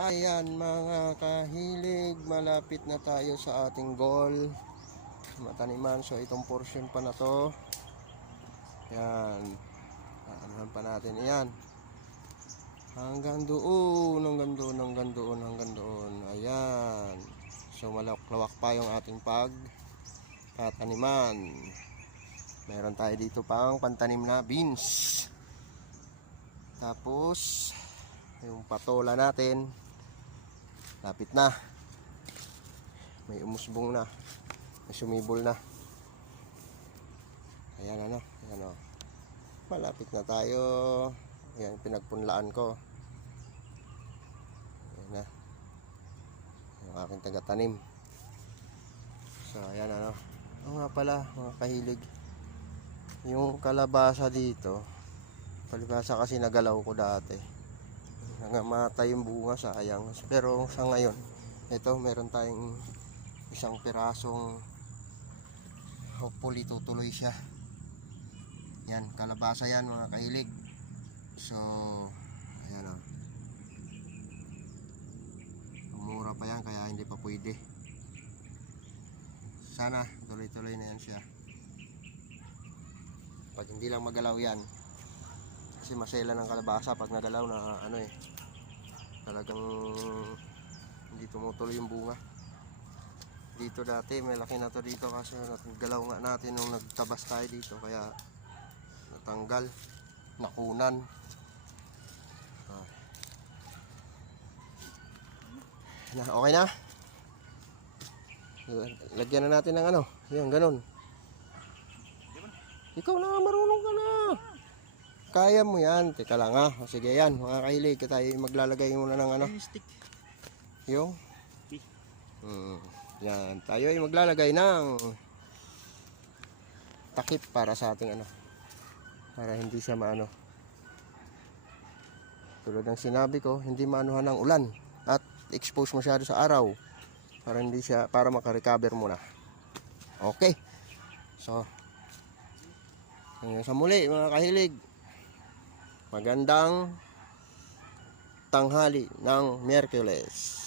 Ayan mga kahilig, malapit na tayo sa ating goal, mataniman. So itong portion pa na to, yan, anuhan pa natin yan hanggang doon, hanggang doon, hanggang doon, hanggang doon. Ayan, so malawak-lawak pa yung ating pagtataniman. Meron tayo dito pang pantanim na beans, tapos yung patola natin lapit na, may umusbong na, may sumibol na. Ayan ano, ayan o, malapit na tayo. Ayan pinagpunlaan ko, ayan na yung aking taga-tanim. So ayan ano, nga pala mga kahilig, yung kalabasa dito, palibasa kasi nagalaw ko dati, nangamatay yung bunga, sayang. Pero sa ngayon, ito meron tayong isang pirasong, hopefully tutuloy siya. Yan, kalabasa yan mga kahilig. So ayan o, mura pa yan kaya hindi pa pwede. Sana tuloy-tuloy na yan siya. Pag hindi lang magalaw yan, kasi masela ng kalabasa pag nagalaw na ano eh, talagang hindi tumutuloy yung bunga. Dito dati may laki na to dito kasi nagalaw nga natin nung nagtabas tayo dito, kaya natanggal, nakunan. Okay na, lagyan na natin ng ano, yan ganun. Ikaw na, marunong ka na, kaya mo yan. Teka lang ha. O, sige yan mga kahilig, tayo maglalagay muna ng ano, yung yan, tayo ay maglalagay ng takip para sa ating ano, para hindi siya maano, tulad ng sinabi ko, hindi maanuhan ng ulan at expose masyado sa araw, para hindi siya, para makarecover muna. Okay, so hanggang sa muli mga kahilig, magandang tanghali ng Miyerkules.